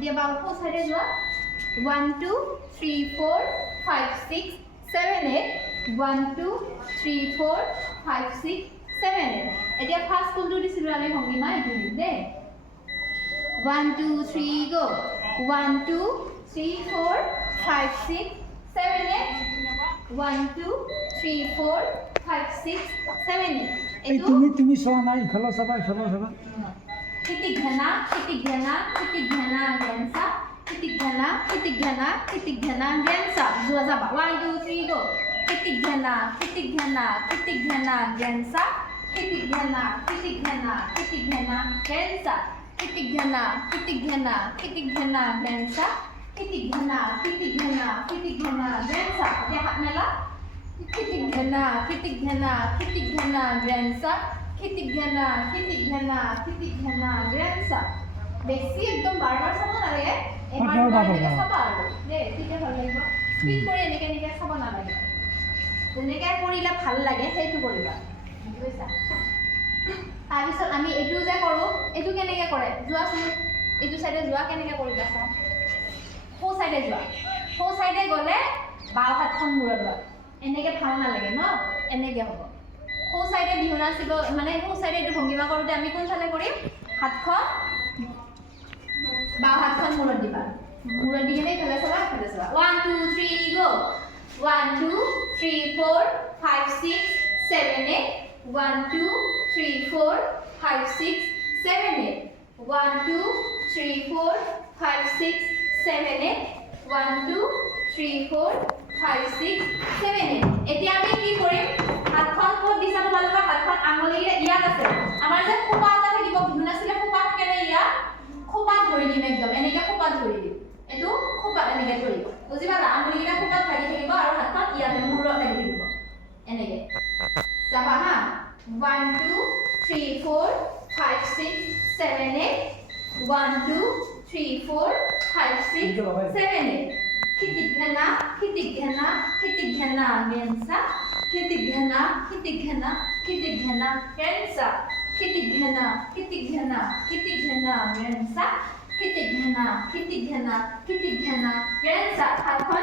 এতিয়া বাও ফো সাইডে যোৱা 1 2 3 4 5 6 7 8 1 2 3 4 5 6 7 8 এতিয়া ফার্স্ট কোনটো দিছিলো আমি ভঙ্গিমা এটো দিম দে 1 2 3 go 1 2 3 4 5 6 7 8 1 2 3 4 5 6 7 8 এই তুমি চোৱা নাই ইফালে চাবা Kitik ghana gensa. Kitik ghana gensa. Dua saba. 1 2 3 go. Kitik ghana gensa. Kitik ghana gensa. Kitik ghana gensa. Kitik ghana gensa. Dia hak mela. Kitik ghana gensa. Kitik ghana gensa. Besi ekdom bar sabo nalage. Ebar eneke saba aru. De tike bhal lagibo. Speed kori eneke sabo nalage. Eneke korila bhal lage heitu koriba. বুঝছা? তাৰ পিছত আমি এটো যে কৰো এটো কেনেকে কৰে যোৱা শুন এটো সাইডে যোৱা কেনেকে কৰিবা চাও ফো সাইডে গলে বাও হাতখন মূৰত লয় এনেকে ভাল নালাগে ন এনেকে হ'ব ফো সাইডে বিহুনা চিব মানে ফো সাইডে এটো ভঙ্গিমা কৰোতে আমি কোন ফালে কৰিম হাতখন বাও হাতখন মূৰত দিবা মূৰত দি কেনে ফালে চাবা 1 2 3 go 1 2 3 4 5 6 7 8 1 2 3 4 5 6 7 8 1 2 3 4 5 6 7 8 1 2 3 4 5 6 7 8 এতিয়া আমি কি কৰিম হাতখন কোন দিশা তোমালোকৰ হাতখন আঙুলিৰে ইয়াত আছে আমাৰ যে খোপা এটা থাকিব বিহুনা ছিলে খোপা কেনে ইয়া খোপাত ধৰি দিম একদম এনেকে খোপাত ধৰি দিম এটো খোপা এনেকে ধৰিব বুজিবা আঙুলিৰে খোপাত লাগি থাকিব আৰু হাতখন ইয়াত মূৰত লাগি থাকিব এনেকে যাবা হা 1 2 3 4 5 6 7 8 1 2 3 4 5 6 7 8 Kitik ghana gensa Kitik ghana gensa Kitik ghana gensa Kitik ghana gensa Kitik ghana gensa হাতখন